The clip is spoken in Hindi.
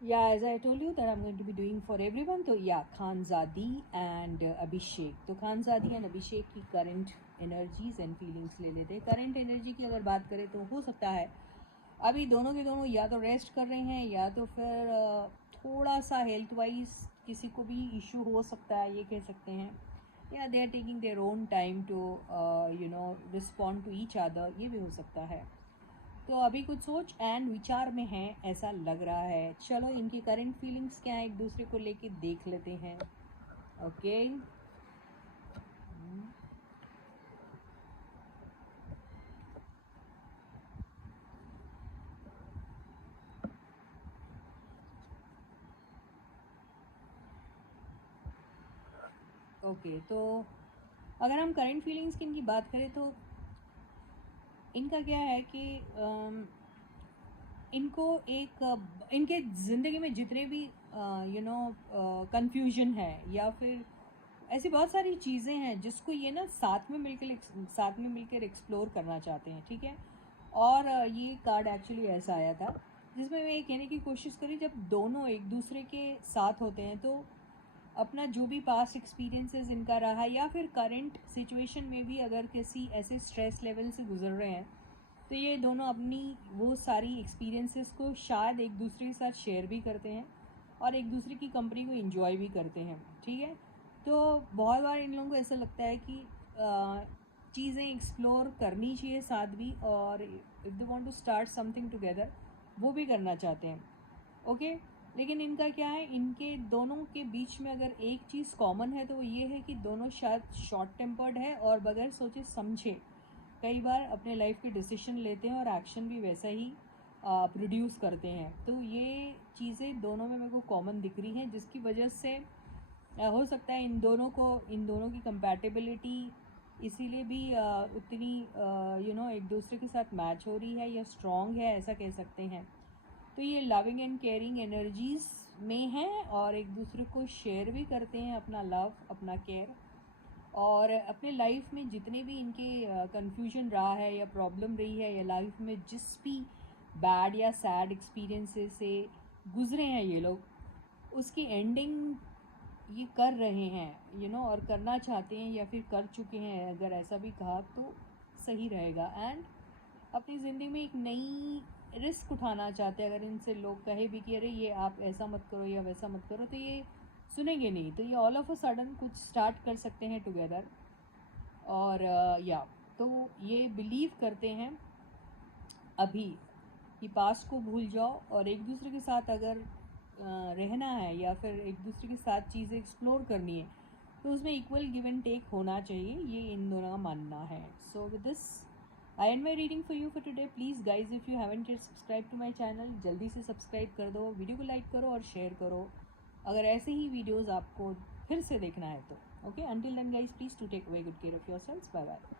Yeah, as I told you that I'm going to be doing for everyone. तो yeah, खानज़ादी and अभिषेक. तो खानज़ादी and अभिषेक की करंट एनर्जीज एंड फीलिंग्स ले लेते हैं. करंट एनर्जी की अगर बात करें तो हो सकता है अभी दोनों के दोनों या तो रेस्ट कर रहे हैं या तो फिर थोड़ा सा हेल्थ वाइज किसी को भी इशू हो सकता है, ये कह सकते हैं. या they are taking their own time to respond to each other, ये भी हो सकता है. तो अभी कुछ सोच एंड विचार में है ऐसा लग रहा है. चलो इनकी करंट फीलिंग्स क्या है एक दूसरे को लेके देख लेते हैं. Okay okay. तो अगर हम करंट फीलिंग्स की इनकी बात करें तो इनका क्या है कि इनको इनके ज़िंदगी में जितने भी कंफ्यूजन है या फिर ऐसी बहुत सारी चीज़ें हैं जिसको ये ना साथ में मिलकर एक्सप्लोर करना चाहते हैं. ठीक है. और ये कार्ड एक्चुअली ऐसा आया था जिसमें मैं ये कहने की कोशिश करी, जब दोनों एक दूसरे के साथ होते हैं तो अपना जो भी पास्ट एक्सपीरियंसेस इनका रहा या फिर करंट सिचुएशन में भी अगर किसी ऐसे स्ट्रेस लेवल से गुजर रहे हैं तो ये दोनों अपनी वो सारी एक्सपीरियंसेस को शायद एक दूसरे के साथ शेयर भी करते हैं और एक दूसरे की कंपनी को एंजॉय भी करते हैं. ठीक है. तो बहुत बार इन लोगों को ऐसा लगता है कि चीज़ें एक्सप्लोर करनी चाहिए साथ भी, और if they want to start something together वो भी करना चाहते हैं. ओके. लेकिन इनका क्या है, इनके दोनों के बीच में अगर एक चीज़ कॉमन है तो वो ये है कि दोनों शायद शॉर्ट टेम्पर्ड है और बगैर सोचे समझे कई बार अपने लाइफ के डिसीजन लेते हैं और एक्शन भी वैसा ही प्रोड्यूस करते हैं. तो ये चीज़ें दोनों में मेरे को कॉमन दिख रही हैं जिसकी वजह से हो सकता है इन दोनों की कंपैटिबिलिटी इसीलिए भी उतनी एक दूसरे के साथ मैच हो रही है या स्ट्रॉन्ग है, ऐसा कह सकते हैं. तो ये लविंग एंड केयरिंग एनर्जीज में हैं और एक दूसरे को शेयर भी करते हैं अपना लव, अपना केयर. और अपने लाइफ में जितने भी इनके कंफ्यूजन रहा है या प्रॉब्लम रही है या लाइफ में जिस भी बैड या सैड एक्सपीरियंसेस से गुजरे हैं ये लोग, उसकी एंडिंग ये कर रहे हैं और करना चाहते हैं या फिर कर चुके हैं, अगर ऐसा भी कहा तो सही रहेगा. एंड अपनी ज़िंदगी में एक नई रिस्क उठाना चाहते हैं. अगर इनसे लोग कहे भी कि अरे ये आप ऐसा मत करो या वैसा मत करो तो ये सुनेंगे नहीं. तो ये ऑल ऑफ अ सडन कुछ स्टार्ट कर सकते हैं टुगेदर. और या तो ये बिलीव करते हैं अभी कि पास्ट को भूल जाओ और एक दूसरे के साथ अगर रहना है या फिर एक दूसरे के साथ चीज़ें एक्सप्लोर करनी है तो उसमें इक्वल गिव एंड टेक होना चाहिए, ये इन दोनों का मानना है. So with this I end my reading for you for today. Please guys if you haven't yet subscribe to my channel, जल्दी से सब्सक्राइब कर दो, वीडियो को लाइक करो और शेयर करो अगर ऐसे ही वीडियोज़ आपको फिर से देखना है तो. Okay. Until then guys, please to take away good care of your self. Bye bye.